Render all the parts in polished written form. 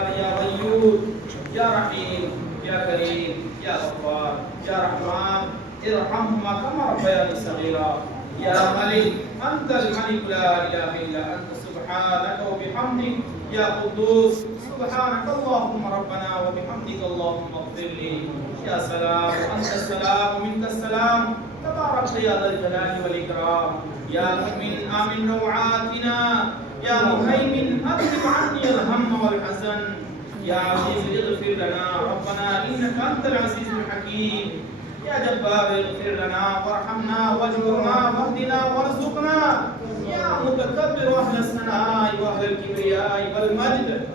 يا غيور يا رحيم يا كريم يا غفار يا رحمن ارحمهما كما ربياني صغيرا يا ملك أنت الملك لا إله إلا أنت سبحانك وبحمدك يا قدوس سبحانك اللهم ربنا وبحمدك اللهم اغفر لي يا سلام أنت السلام ومنك السلام تبارك يا ذا الجلال والإكرام يا مؤمن آمن روعاتنا يا مهيمن أذهب عني الهم والحزن يا عزيز اغفر لنا ربنا إنك أنت العزيز الحكيم يا جبار اغفر لنا وارحمنا واجبرنا واهدنا وارزقنا يا متكبر أهل الثناء وأهل الكبرياء والمجد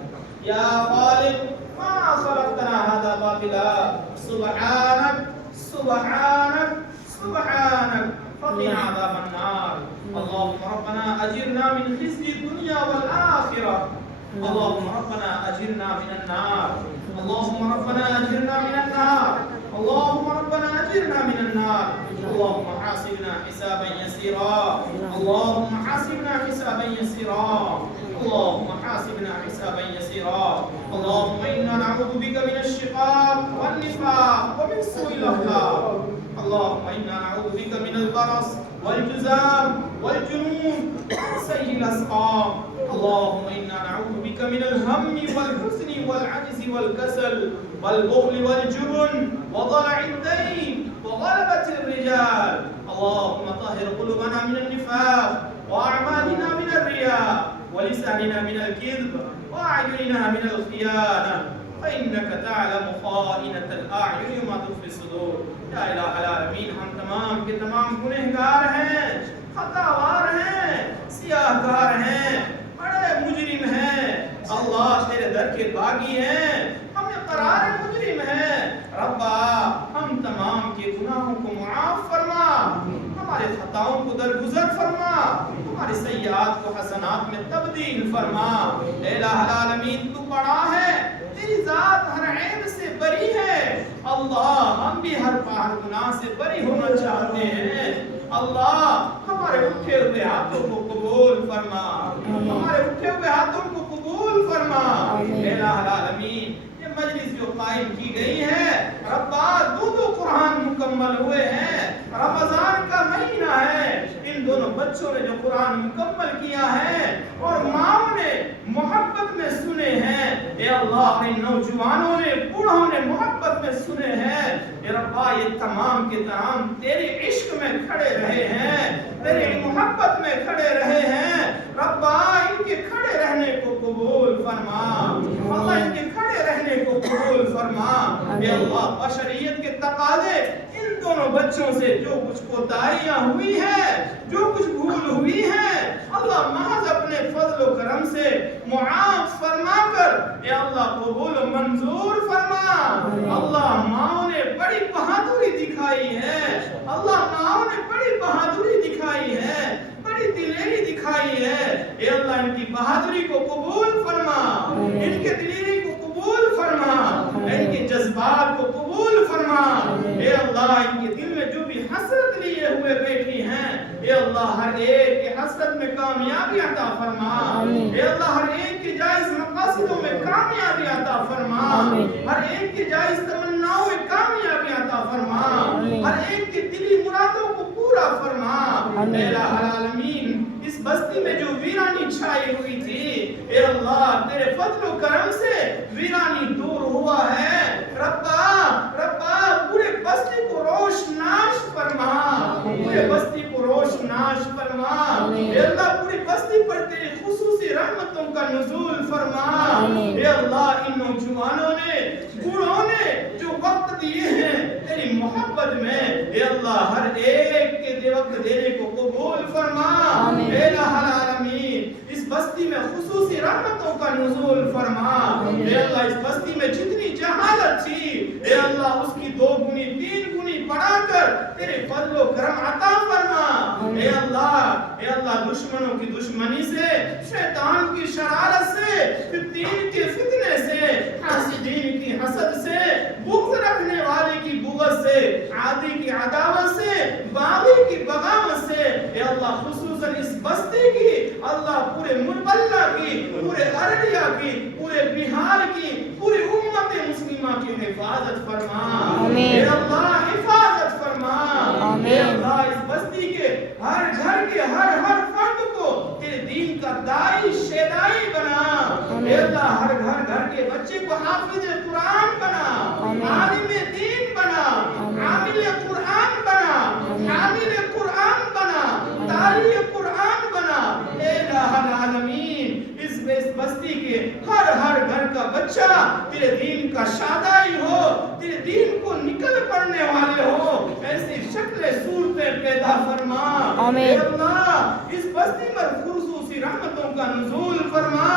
يا خالق ما خلقتنا هذا باطلا سبحانك سبحانك سبحانك فقنا عذاب النار اللهم ربنا أجرنا من خزي الدنيا والآخرة اللهم ربنا أجرنا من النار اللهم ربنا أجرنا من النار اللهم ربنا أجرنا من النار اللهم حاسبنا حسابا يسيرا اللهم حاسبنا حسابا يسيرا اللهم حاسبنا حسابا يسيرا اللهم إنا نعوذ بك من الشقاق والنفاق ومن سوء الأخلاق اللهم إنا نعوذ بك من البرص والجذام والجنون وسيء الأسقام اللهم إنا نعوذ بك من الهم والحزن والعجز والكسل والبخل والجبن وضلع الدين وغلبة الرجال اللهم طهر قلوبنا من النفاق وأعمالنا من الرياء ولساننا من الكذب وأعيننا من الخيانة فإنك تعلم خائنة الأعين وما تخفي الصدور یا الہ العالمین ہم تمام کے تمام گنہگار ہیں خطاوار ہیں سیاہکار ہیں بڑے مجرم ہیں اللہ تیرے در کے باغی ہیں ہم اقرار مجرم ہیں ربا ہم تمام کے گناہوں کو معاف فرما ہمارے خطاؤں کو درگزر فرما ہمارے سیئات کو حسنات میں تبدیل فرما اے الہ العالمین تو بڑا ہے تیری ذات ہر عیب سے بری ہے اللہ ہم بھی ہر پار گناہ سے بری ہونا چاہتے ہیں اللہ ہمارے اٹھے ہوئے ہاتھوں کو قبول فرما ہمارے اٹھے ہوئے ہاتھوں کو قبول فرما اے الہ العالمین یہ مجلس جو قائم کی گئی ہے ربا دو قرآن مکمل ہوئے ہیں رمضان کا مہینہ ہے ان دونوں بچوں نے جو قرآن مکمل کیا ہے اور ماں نے محبت میں سنے ہیں اے اللہ نے نوجوانوں نے بوڑھوں نے محبت میں سنے ہیں اے ربا یہ تمام کے تمام تیرے عشق میں کھڑے رہے ہیں تیرے محبت میں کھڑے رہے ہیں ربا ان کے کھڑے رہنے کو قبول فرما اللہ ان کے کھڑے رہنے کو قبول فرما اے اللہ بشریت کے تقاضے ان دونوں بچوں سے جو کچھ کوتاہیاں ہوئی ہے جو کچھ بھول ہوئی ہے اللہ محض اپنے فضل و کرم سے معاف فرما کر اے اللہ قبول و منظور فرما اللہ ماں نے بڑی بہادری دکھائی ہے اللہ ماں نے بڑی بہادری دکھائی ہے بڑی دلیری دکھائی ہے اے اللہ ان کی بہادری کو قبول فرما ان کے دلیری کو قبول فرما ان کے جذبات کو قبول فرما اے اللہ ان کے دل میں جو بھی حسرت لیے ہوئے بیٹھی ہیں اے اللہ ہر ایک کے حسرت میں کامیابی عطا فرما اے اللہ ہر ایک کے جائز مقاصدوں میں کامیابی عطا فرما ہر ایک کے جائز تمناؤں میں کامیابی عطا فرما ہر ایک کے دلی مرادوں کو پورا فرما اے الہ العالمین اس بستی میں جو ویرانی چھائی ہوئی تھی اے اللہ تیرے فضل و کرم سے ویرانی دور ہوا ہے ربا پورے بستی کو روشناش فرما پورے بستی کو روشناش فرما اے اللہ پوری بستی پر تیری خصوصی رحمتوں کا نزول فرما اے اللہ ان نوجوانوں نے بوڑھوں نے جو وقت دیے ہیں تیری محبت میں اے اللہ ہر ایک کے وقت دینے کو قبول فرما اے الہ العالمین اس بستی میں خصوصی رحمتوں کا نزول فرما اے اللہ اس بستی میں جتنی جہالت تھی اے اللہ اس کی 2 گنی 3 گنی بڑھا کر تیرے فضل و کرم عطا فرما اے اللہ دشمنوں کی دشمنی سے شیطان کی شرارت سے فتین کے فتنے سے حاسدین کی حسد سے بغض رکھنے والے کی بغض سے عادی کی عداوت سے باغی کی بغاوت سے اے اللہ خصوصاً اس بستی کی اللہ پورے ملبلہ کی پورے ارڑیا کی پورے بہار کی اپنی حفاظت فرما. آمین. اے اللہ حفاظت فرما. آمین. اے اللہ اس بستی کے ہر گھر کے ہر فرد کو تیرے دین کا دائی شیدائی بنا. اے اللہ ہر گھر کے بچے کو حافظ قرآن بنا, عالم دین بنا, عامل قرآن بنا, حامل قرآن بنا, تاریخ قرآن بنا. اے الہ العالمین اس بستی کے ہر گھر کا بچہ تیرے دین کا شادائی ہو, تیرے دین کو نکل پڑنے والے ہو, ایسی شکل صورتیں پیدا فرما. اے اللہ اس بستی پر خصوصی رحمتوں کا نزول فرما.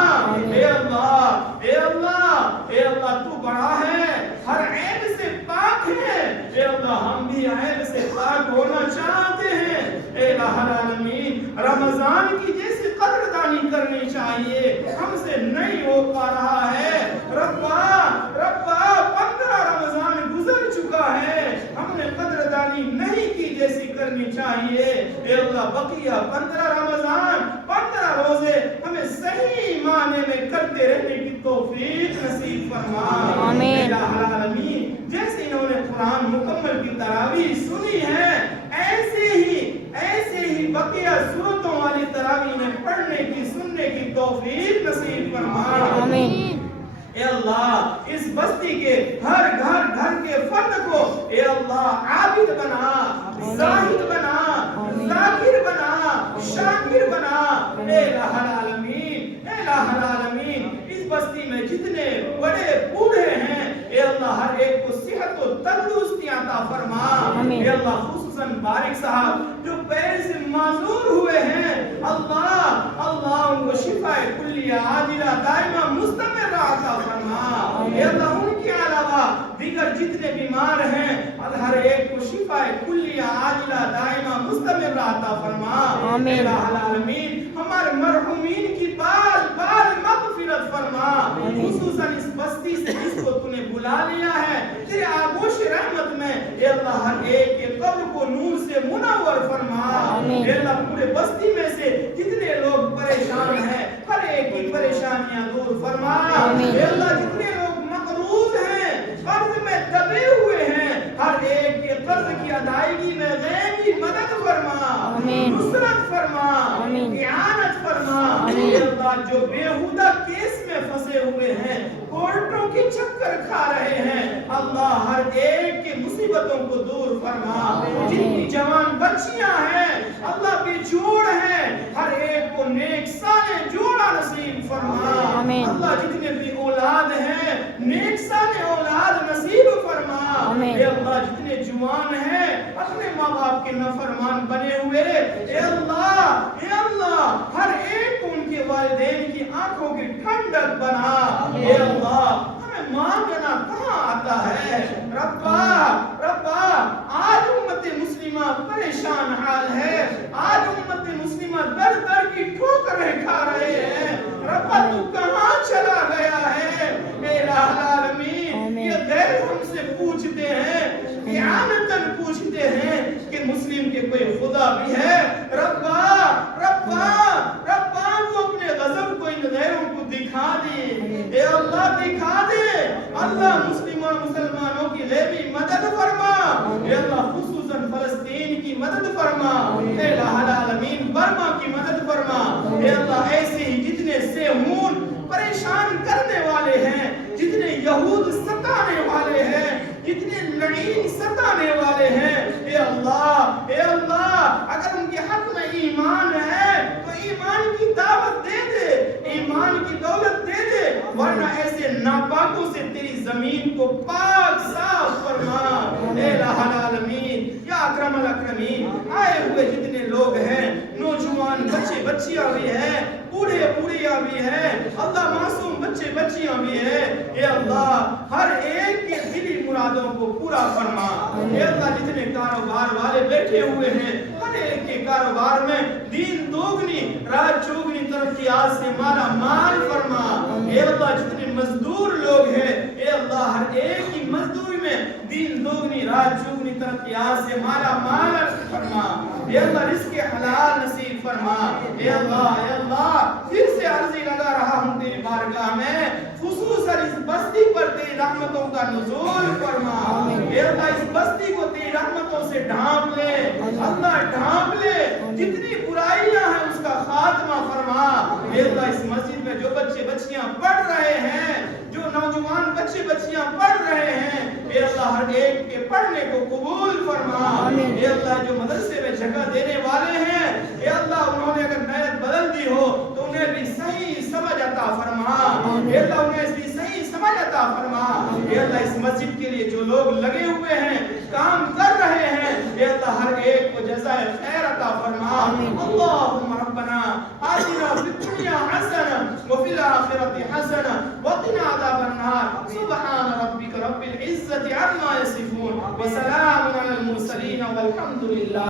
اے اللہ اے اللہ اے اللہ تو بڑا ہے, ہر عیب سے پاک ہے. اے اللہ ہم بھی عیب سے پاک ہونا چاہتے ہیں. اے الہ العالمین رمضان کی جیسی قدردانی کرنی چاہیے ہم سے نہیں ہو پا رہا ہے. ربا 15 رمضان گزر چکا ہے, ہم نے قدردانی نہیں کی جیسی کرنی چاہیے. اے اللہ بقیہ 15 رمضان 15 روزے ہمیں صحیح معنی میں کرتے رہنے کی توفیق نصیب فرما. آمین. اے الہ العالمین جیسے انہوں نے قرآن مکمل کی تراویح سنی ہے ایسے ہی بقیہ سورتوں والی تراویح نے پڑھنے کی سننے کی توفیق نصیب فرما. آمین. اے اللہ اس بستی کے ہر گھر کے فرد کو اے اللہ عابد بنا, زاہد بنا, ذاکر بنا, شاکر بنا. اے الہ العالمین اس بستی میں جتنے بڑے بوڑھے ہیں اے اللہ ہر ایک کو صحت و تندرستی عطا فرما. اے اللہ خصوصاً بارک صاحب جو پیر سے معذور ہوئے ہیں اللہ ان کو شفا کلیہ عاجلہ دائمہ مستمرہ عطا فرما. اے اللہ ان کے علاوہ دیگر جتنے بیمار ہیں ہر ایک کو شفا کلیہ عاجلہ دائمہ مستمرہ عطا فرما. اے الہ العالمین ہمارے مرحومین کی بال مغفرت فرما. خصوصاً اس بستی سے جس کو تو نے بلا لیا ہے تیرے آغوش رحمت میں اے اللہ ہر ایک کے قبر کو نور سے منور فرما. اے اللہ پورے بستی میں سے جتنے لوگ پریشان ہیں ہر ایک کی پریشانیاں دور فرما. اے اللہ جتنے لوگ مقروض ہیں قرض میں دبے ہوئے ہیں ہر ایک کے قرض کی ادائیگی میں غیبی مدد فرما, نصرت فرما, اعانت فرما. اے اللہ جو بیہودہ کیس میں پھنسے ہوئے ہیں کورٹوں کے چکر کھا رہے ہیں اللہ ہر ایک کی مصیبتوں کو دور فرما. جتنی جوان بچیاں ہیں اللہ بے جوڑ ہیں ہر ایک کو نیک صالح جوڑا نصیب فرما. اللہ جتنے بھی اولاد ہیں نیک صالح اولاد نصیب فرما. اے اللہ جتنے جوان ہیں اپنے ماں باپ کے نافرمان بنے ہوئے اے اللہ ہر ایک کو ان کے والدین کی آنکھوں کی ٹھنڈک بنا. اے اللہ ہمیں مانگنا کہاں آتا ہے. ربا آج امت مسلمہ پریشان حال ہے, آج امت مسلمہ در کی ٹھوکریں کھا رہے ہیں. ربا تو کہاں چلا گیا ہے. اے الہ العالمین یہ غیر ہم سے پوچھتے ہیں اعانتاً پوچھتے ہیں کہ مسلم کے کوئی خدا بھی ہے. ربا تو اپنے غضب کو ان غیروں کو دکھا دے. اے اللہ دکھا دے. اللہ مسلمانوں کی غیبی مدد فرما. اے اللہ خصوصاً فلسطین کی مدد فرما. اے الہ العالمین برما کی مدد فرما. اے اللہ ایسے ہی جتنے سیہون پریشان کرنے والے ہیں جتنے یہود ستانے والے ہیں جتنے لعین ستانے والے ہیں اے اللہ اگر ان کے حق میں ایمان ہے تو ایمان کی دعوت دے دے, ایمان کی دولت دے دے, ورنہ ایسے ناپاکوں سے تیری زمین کو پاک صاف فرما. اے الہ العالمین یا اکرم الاکرمین آئے ہوئے جتنے لوگ ہیں نوجوان بچے بچیاں بھی ہیں بوڑھے بوڑھیاں بھی ہیں اللہ معصوم بچے بچیاں بھی ہیں. اے اللہ ہر ایک کے دلی مرادوں کو پورا فرما. اے اللہ جتنے کاروبار والے بیٹھے ہوئے ہیں ہر ایک کے کاروبار میں دین دوگنی رات چوگنی ترقیات سے مالا مال فرما. اے اللہ جتنے مزدور لوگ ہیں اے اللہ ہر ایک کی مزدوری میں دین دوگنی رات چوگنی ترقیات سے مالا مال فرما. اے اللہ رزق حلال نصیب فرما. اے اللہ پھر سے عرضی لگا رہا ہوں تیری بارگاہ میں خصوصاً اس بستی پر تیری تیری رحمتوں کا نزول فرما. اے اللہ اس بستی کو تیری رحمتوں سے ڈھانپ لے اللہ, ڈھانپ لے. جتنی برائیاں ہیں اس کا خاتمہ فرما. اے اللہ اس مسجد میں جو بچے بچیاں پڑھ رہے ہیں, جو نوجوان بچے بچیاں پڑھ رہے ہیں, اے اللہ ہر ایک کے پڑھنے کو قبول فرما. اے اللہ جو مدرسے میں جگہ دینے والے ہیں, اے اللہ انہوں نے اگر نیت بدل دی ہو تو انہیں بھی صحیح سمجھ عطا فرما. اے اللہ انہیں بھی صحیح سمجھ عطا فرما. اے اللہ اس مسجد کے لیے جو لوگ لگے ہوئے ہیں, کام کر رہے ہیں, اے اللہ ہر ایک کو جزائے خیر عطا فرما. اللہم ربنا آتنا فی الدنیا حسنہ وفی الآخرۃ حسنہ وقنا عذاب النار. سبحان ربک رب العزة عما یصفون وسلام علی المرسلین والحمد للہ.